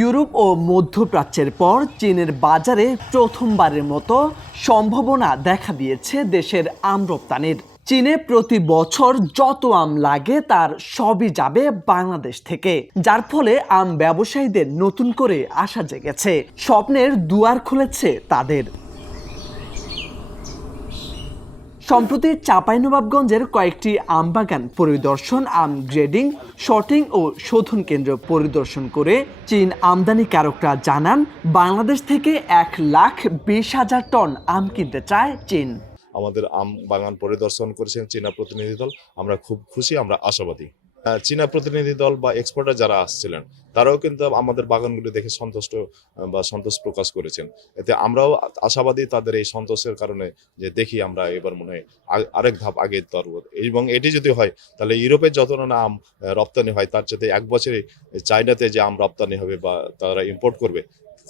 Europe ও মধ্যপ্রাচ্যের পর চীনের বাজারে প্রথমবারের মতো সম্ভাবনা দেখা দিয়েছে দেশের আম রপ্তানির। চীনে প্রতি বছর যত আম লাগে তার সবই যাবে বাংলাদেশ থেকে, যার ফলে আম ব্যবসায়ীদের নতুন করে আশা জেগেছে, স্বপ্নের দুয়ার খুলেছে তাদের। সম্প্রতি চাঁপাইনবাবগঞ্জের কয়েকটি আমবাগান পরিদর্শন, আম গ্রেডিং, শর্টিং ও শোধন কেন্দ্র পরিদর্শন করে চীন আমদানিকারকরা জানান, বাংলাদেশ থেকে 1,20,000 টন আম কিনতে চায় চীন। আমাদের আম বাগান পরিদর্শন করেছেন চীনা প্রতিনিধি দল। আমরা খুব খুশি, আমরা আশাবাদী। চীনা প্রতিনিধি দল বা এক্সপোর্টার যারা আসছিলেন তারাও কিন্তু আমাদের বাগানগুলি দেখে সন্তোষ প্রকাশ করেছেন। এতে আমরাও আশাবাদী তাদের এই সন্তোষের কারণে, যে দেখি আমরা এবার মনে হয় আরেক ধাপ আগে তরব, এবং এটি যদি হয় তাহলে ইউরোপের যত না আম রপ্তানি হয় তার সাথে এক বছরে চায়নাতে যে আম রপ্তানি হবে বা তারা ইম্পোর্ট করবে,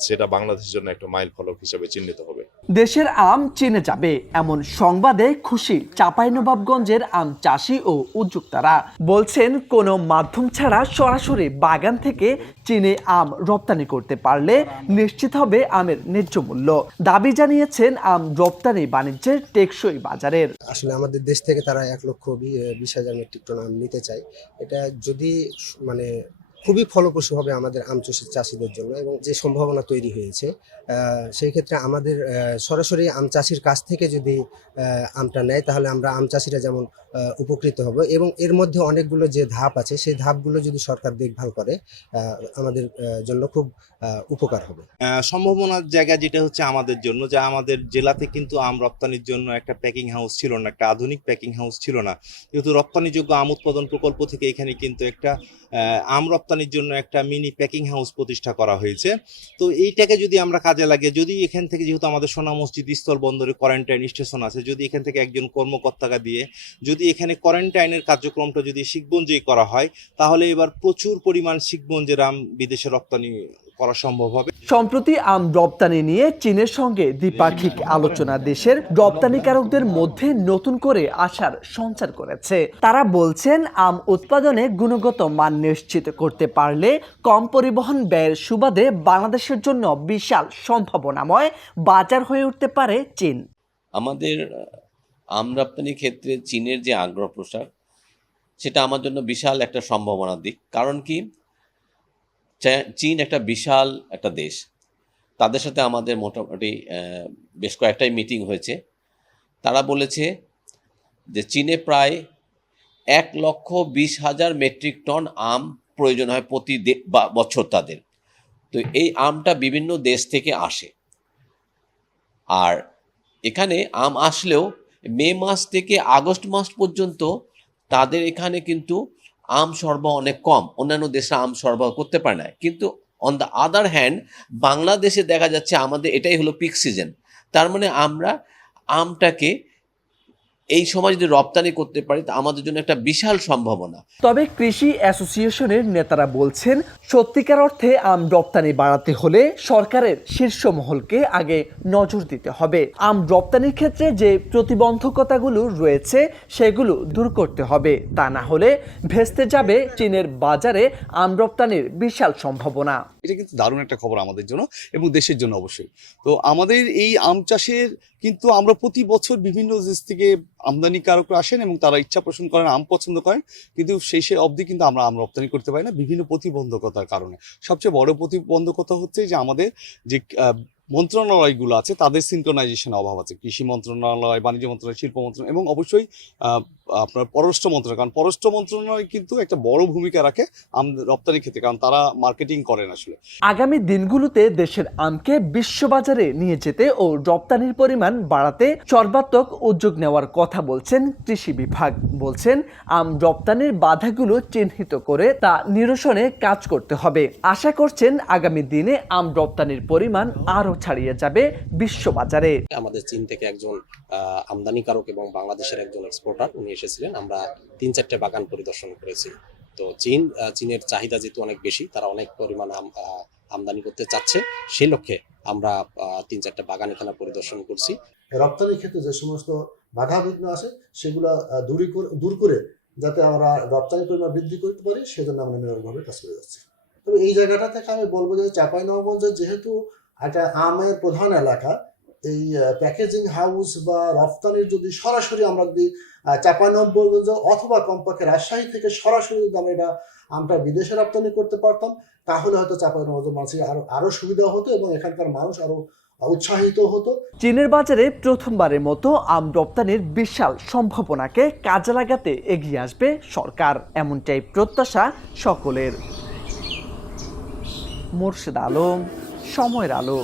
সেটা বাংলাদেশের জন্য একটা মাইল ফলক হিসেবে চিহ্নিত হবে। দেশের আম চীনে যাবে এমন সংবাদে খুশি চাঁপাইনবাবগঞ্জের আম চাষি ও উদ্যোক্তারা। বলছেন, কোনো মাধ্যম ছাড়া সরাসরি বাগান থেকে চীনে আম রপ্তানি করতে পারলে নিশ্চিত হবে আমের ন্যায্য মূল্য। দাবি জানিয়েছেন আম রপ্তানি বাণিজ্যের টেকসই বাজারের। আসলে আমাদের দেশ থেকে তারা 1,20,000 মেট্রিক টন আম নিতে চায়। এটা যদি মানে খুবই ফলপ্রসূ হবে আমাদের আম চাষিদের জন্য, এবং যে সম্ভাবনা তৈরি হয়েছে সেই ক্ষেত্রে আমাদের সরাসরি আম চাষির কাছ থেকে যদি আমটা নেয় তাহলে আমরা আম চাষিরা যেমন উপকৃত হব, এবং এর মধ্যে অনেকগুলো যে ধাপ আছে সেই ধাপগুলো যদি সরকার দেখভাল করে আমাদের জন্য খুব উপকার হবে। সম্ভাবনার জায়গা যেটা হচ্ছে আমাদের জন্য, যে আমাদের জেলাতে কিন্তু আম রপ্তানির জন্য একটা প্যাকিং হাউস ছিল না, একটা আধুনিক প্যাকিং হাউস ছিল না। যেহেতু রপ্তানিযোগ্য আম উৎপাদন প্রকল্প থেকে এখানে কিন্তু একটা আম রপ্তানির জন্য একটা মিনি প্যাকিং হাউস প্রতিষ্ঠা করা হয়েছে। তো এইটাকে যদি আমরা কাজে লাগিয়ে, যদি এখান থেকে, যেহেতু আমাদের সোনা মসজিদ স্থল বন্দরে কোয়ারেন্টাইন স্টেশন আছে, যদি এখান থেকে একজন কর্মকর্তাকে দিয়ে যদি এখানে কোয়ারেন্টাইনের কার্যক্রমটা যদি শিখগঞ্জেই করা হয়, তাহলে এবার প্রচুর পরিমাণ শিখগঞ্জের আম বিদেশে রপ্তানি করা সম্ভব হবে। সম্প্রতি আম রপ্তানি নিয়ে চীনের সঙ্গে দ্বিপাক্ষিক আলোচনা দেশের রপ্তানিকারকদের মধ্যে নতুন করে আশার সঞ্চার করেছে। তারা বলছেন, আম উৎপাদনে গুণগত মান নিশ্চিত করতে পারলে কম পরিবহন ব্যয়ের সুবাদে বাংলাদেশের জন্য বিশাল সম্ভাবনাময় বাজার হয়ে উঠতে পারে চীন। আমাদের আম রপ্তানির ক্ষেত্রে চীনের যে আগ্রহ প্রসার, সেটা আমার জন্য বিশাল একটা সম্ভাবনার দিক। কারণ কি, চীন একটা বিশাল একটা দেশ, তাদের সাথে আমাদের মোটামুটি বেশ কয়েকটাই মিটিং হয়েছে। তারা বলেছে যে চীনে প্রায় 1,20,000 মেট্রিক টন আম প্রয়োজন হয় প্রতি বছর তাদের। তো এই আমটা বিভিন্ন দেশ থেকে আসে, আর এখানে আম আসলেও মে মাস থেকে আগস্ট মাস পর্যন্ত তাদের এখানে কিন্তু আম সরবরাহ অনেক কম, অন্যান্য দেশে আম সরবরাহ করতে পারে না। কিন্তু অন দ্য আদার হ্যান্ড বাংলাদেশে দেখা যাচ্ছে আমাদের এটাই হলো পিক সিজন। তার মানে আমরা আমটাকে এই সময় যদি রপ্তানি করতে পারি তা আমাদের জন্য একটা বিশাল সম্ভাবনা। তবে কৃষি অ্যাসোসিয়েশনের নেতারা বলছেন, সত্যিকার অর্থে আম রপ্তানি বাড়াতে হলে সরকারের শীর্ষ মহলকে আগে নজর দিতে হবে। আম রপ্তানির ক্ষেত্রে যে প্রতিবন্ধকতাগুলো রয়েছে সেগুলো দূর করতে হবে, তা না হলে ভেস্তে যাবে চীনের বাজারে আম রপ্তানির বিশাল সম্ভাবনা। এটা কিন্তু দারুণ একটা খবর আমাদের জন্য এবং দেশের জন্য অবশ্যই। তো আমাদের এই আম চাষের কিন্তু আমরা প্রতি বছর বিভিন্ন দেশ থেকে আমদানিকারকরা আসেন এবং তারা ইচ্ছা পোষণ করেন, আম পছন্দ করেন, কিন্তু শেষে অবধি কিন্তু আমরা আম রপ্তানি করতে পারি না বিভিন্ন প্রতিবন্ধকতার কারণে। সবচেয়ে বড় প্রতিবন্ধকতা হচ্ছে যে আমাদের যে মন্ত্রণালয়গুলো আছে তাদের সিনক্রোনাইজেশন অভাব আছে। কৃষি মন্ত্রণালয়, বাণিজ্য মন্ত্রণালয়, শিল্প মন্ত্রণালয় এবং অবশ্যই আপনার পররাষ্ট্র মন্ত্রণালয়। কারণ পররাষ্ট্র মন্ত্রণালয় কিন্তু একটা বড় ভূমিকা রাখে আম রপ্তানির ক্ষেত্রে, কারণ তারা মার্কেটিং করেন আসলে। আগামী দিনগুলোতে দেশের আমকে বিশ্ববাজারে নিয়ে যেতে ও রপ্তানির পরিমাণ বাড়াতে সর্বাত্মক উদ্যোগ নেওয়ার কথা বলছেন কৃষি বিভাগ। বলছেন, আম রপ্তানির বাধাগুলো চিহ্নিত করে তা নিরসনে কাজ করতে হবে। আশা করছেন আগামী দিনে আম রপ্তানির পরিমাণ আরও ছাড়িয়ে যাবে বিশ্ববাজারে। আমাদের চীন থেকে একজন আমদানিকারক এবং বাংলাদেশের একজন এক্সপোর্টার উনি এসেছিলেন। আমরা 3-4টে বাগান পরিদর্শন করেছি। তো চীনের চাহিদা যেহেতু অনেক বেশি, তারা অনেক পরিমাণ আমদানি করতে চাচ্ছে, সেই লক্ষ্যে আমরা 3-4টে বাগান এখানে পরিদর্শন করছি। রপ্তানির ক্ষেত্রে যে সমস্ত বাধা বিঘ্ন আছে সেগুলো দূর করে যাতে আমরা রপ্তানির পরিমাণ বৃদ্ধি করতে পারি, সেজন্য আমরা নিরন্তরভাবে কাজ করে যাচ্ছি। তবে এই জায়গাটা থেকে আমি বলবো যে চাঁপাইনবাবগঞ্জে যেহেতু একটা আমের প্রধান এলাকা, এই প্যাকেজিং হাউস বা রফতানির যদি সরাসরি আমরা যদি চাঁপাইনবাবগঞ্জ অথবা কমপক্ষে রাজশাহী থেকে সরাসরি যদি আমরা এটা আমটা বিদেশে রপ্তানি করতে পারতাম, তাহলে হয়তো চাঁপাইনবাবগঞ্জ মানুষের আরো সুবিধা হতো এবং এখানকার মানুষ আরো উৎসাহিত হতো। চীনের বাজারে প্রথমবারের মতো আম রপ্তানির বিশাল সম্ভাবনাকে কাজে লাগাতে এগিয়ে আসবে সরকার, এমনটাই প্রত্যাশা সকলের। মোর্শেদ আলম, সময়ের আলো।